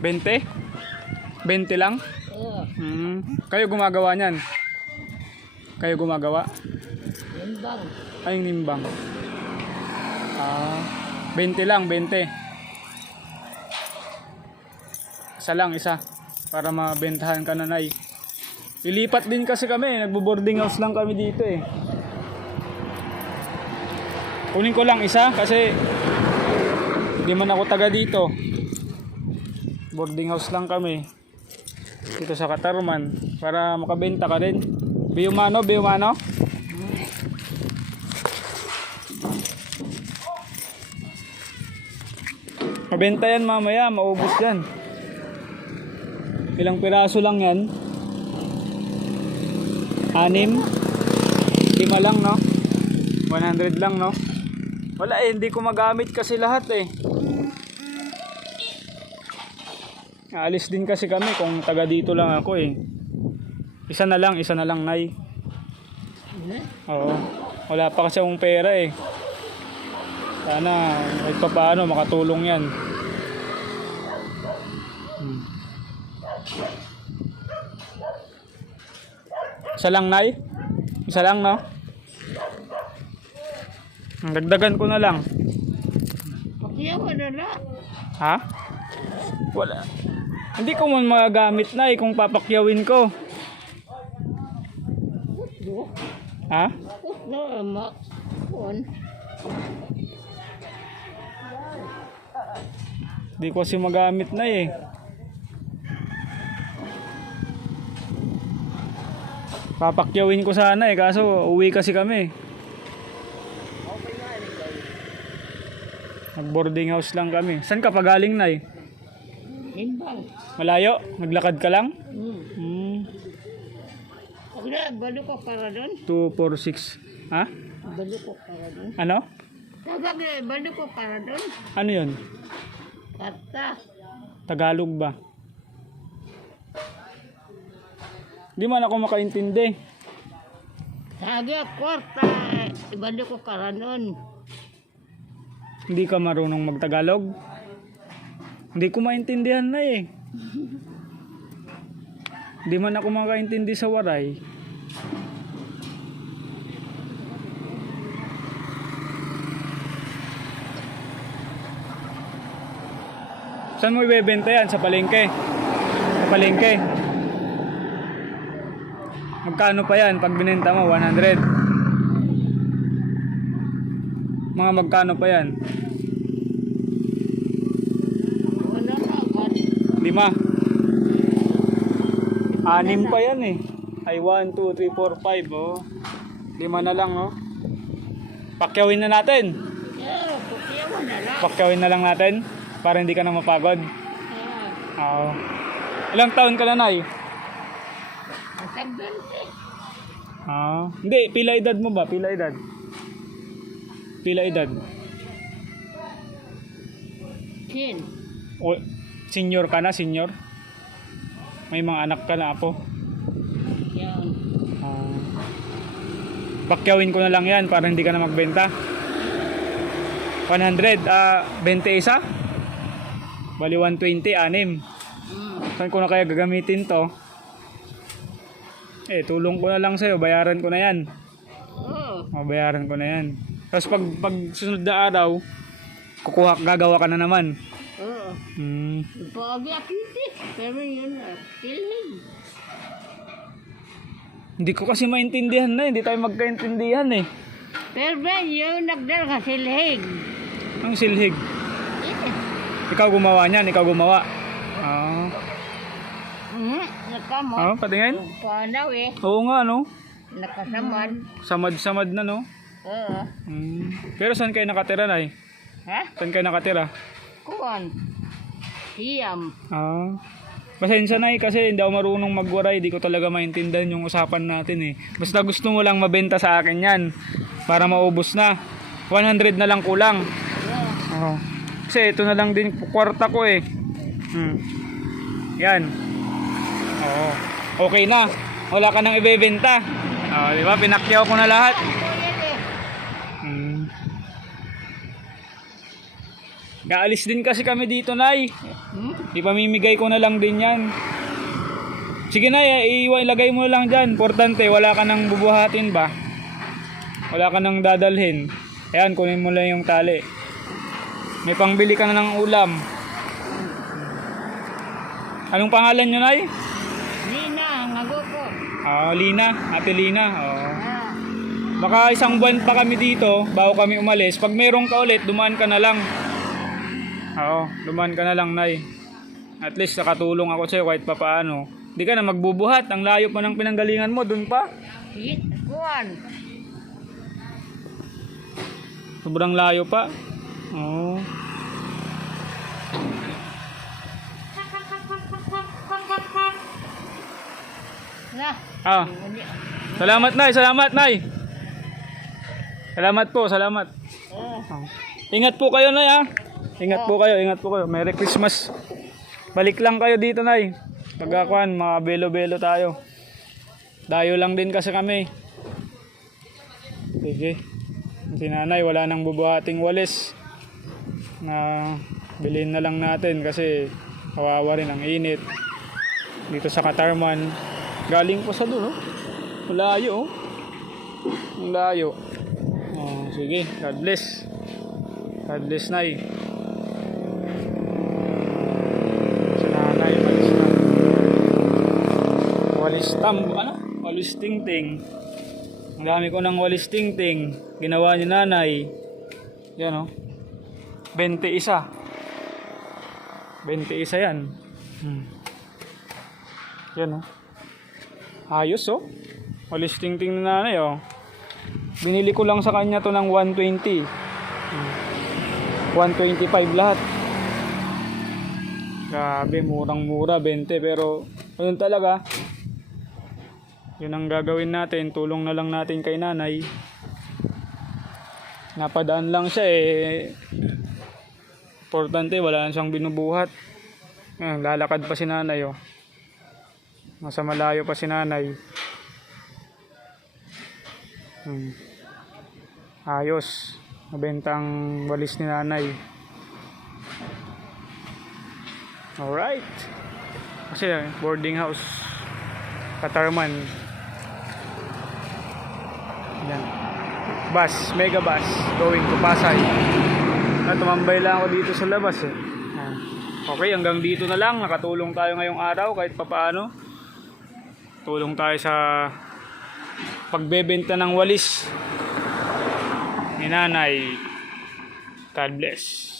20? 20 lang? Oo. Hmm. Kayo gumagawa niyan? Kayo gumagawa? Yun bang. Ay, yung nimbang. Ah, 20 lang, 20. Isa lang, isa. Para mabentahan ka na, Nay. Ilipat din kasi kami. Nagbo-boarding house lang kami dito eh. Kunin ko lang isa kasi hindi man ako taga dito. Boarding house lang kami. Dito sa Katarman. Para makabenta ka din. Biyumano, biyumano. Mabenta yan mamaya, maubos yan. Ilang piraso lang yan? Anim? Lima lang, no? 100 lang, no? Wala eh, hindi ko magamit kasi lahat eh. Aalis din kasi kami kung taga dito lang ako eh. Isa na lang, isa na lang, Nay. Oo. Wala pa kasi akong pera eh. Sana kahit pa paano makatulong yan. Hmm. Isa lang, Nay? Isa lang, no? Dagdagan ko na lang. Pakiyawa na na. Ha? Wala. Hindi ko man magagamit na kung papakyawin ko. Ha? No. Kuan. Hindi ko kasi magamit na eh. Papakyawin ko sana eh, kaso uwi kasi kami. Nag-boarding house lang kami. Saan ka pa galing na eh? Yun bang. Malayo? Naglakad ka lang? Hmm. Hmm, Wala, balo ko para doon. 2, 4, 6. Ha? Balo ko para doon. Ano? Eh, balo ko para doon. Ano yun? Kata. Tagalog ba? Di man ako makaintindi. Sabi kwarta. Balo ko para doon. Hindi ka marunong magtagalog? Hindi ko maintindihan na eh. Hindi man ako makaintindi sa waray. Saan mo ibebenta yan? Sa palengke? Sa palengke? Magkano pa yan pag binenta mo? 100? Mga magkano pa yan? Wala na agad. Lima. Anim pa yan eh. Ay, 1, 2, 3, 4, 5 oh. Lima na lang oh. Pakyawin na natin. Yeah, pakiyawa na na. Pakyawin na lang natin. Para hindi ka na mapagod. Oo. Ilang taon ka na, Nay? Masag bente. Ah. Hindi, pila edad mo ba? Pila edad? Pila edad? Kin. O, senior ka na, senior? May mga anak ka na, apo? Yan. Ah. Pakyawin ko na lang yan para hindi ka na magbenta. 100, ah, 20 isa? Bali 120, anim. Hmm. Saan ko na kaya gagamitin to? Eh, tulong ko na lang sa'yo, bayaran ko na yan. Oh. O, bayaran ko na yan. Tapos pag, pag susunod na araw, kukuha, gagawa ka na naman. Oo. Hmm. Pagi akiti. Pero yun, ah, killing. Hindi ko kasi maintindihan na, hindi tayo magkaintindihan eh. Pero ba, yun nagdal ka silhig. Ang silhig. Eh. Ikaw gumawa niyan, ikaw gumawa. Ah. Hmm, nakamot. Ah, patingin? Panaw eh. Oo nga, no? Nakasamad. Samad-samad na, no? Oo. Hmm. Pero saan kayo nakatira, Nay? Ha? Saan kayo nakatira? Kuwan. Siyam. Ah. Pasensya na eh, kasi hindi ako marunong magwaray. Di ko talaga maintindihan yung usapan natin eh. Basta gusto mo lang mabenta sa akin yan. Para maubos na. 100 na lang kulang. Yeah. Oo. Kasi ito na lang din kwarta ko eh. Hmm. Yan. Oo. Okay na. Wala ka nang ibebenta. Oh, di ba? Pinakyaw ko na lahat. Eh. Gaalis din kasi kami dito, Nay. Hmm? Ipamimigay ko na lang din yan. Sige na, iiwa, ilagay mo lang dyan. Importante, wala ka nang bubuhatin ba? Wala ka nang dadalhin. Ayan, kunin mo lang yung tali. May pangbili ka na ng ulam. Anong pangalan nyo, Nay? Nina, ngago ko. Ah, Lina. Ate Lina. Oh. Ah, Baka isang buwan pa kami dito, bago kami umalis. Pag meron ka ulit, dumaan ka na lang. Oo, dumaan ka na lang, Nay. At least nakatulong ako sa'yo kahit pa paano. Hindi ka na magbubuhat. Ang layo pa ng pinanggalingan mo, dun pa. hit, kuwan. Sobrang layo pa. Oo. Na, Ah, salamat, Nay. Salamat, Nay. Salamat po, salamat. Oh. Ingat po kayo, Nay, ha? Ingat po kayo, ingat po kayo. Merry Christmas. Balik lang kayo dito, Nay. Pagkakuan, mga belo-belo tayo. Dayo lang din kasi kami. Sige. Si nanay, wala nang bubuhating walis. Na bilhin na lang natin kasi kawawa rin ang init. Dito sa Katarman. Galing po sa doon, oh. Malayo, oh. Ang layo. Oh, sige, God bless. God bless, Nay. Si nanay, walis na. Walis tam, ano? Walis ting-ting. Ang dami ko ng walis ting-ting. Ginawa ni nanay. Yan, oh. 21. 21 yan. Hmm. Yan, oh. Ayos, oh. Walis ting-ting ni nanay, oh. Binili ko lang sa kanya to ng 120. 125 lahat. Grabe, murang-mura, 20. Pero, ayun talaga. Yun ang gagawin natin. Tulong na lang natin kay nanay. Napadaan lang siya eh. Importante, wala na siyang binubuhat. Ayan, lalakad pa si nanay oh. Nasa malayo pa si nanay. Hmm. Ayos. Nabentang walis ni nanay. Alright. Kasi boarding house. Katarman. Yan. Bus. Mega bus. Going to Pasay. At tumambay lang ako dito sa labas eh. Yan. Okay, hanggang dito na lang. Nakatulong tayo ngayong araw kahit papaano. Tulong tayo sa pagbebenta ng walis ni nanay. God bless.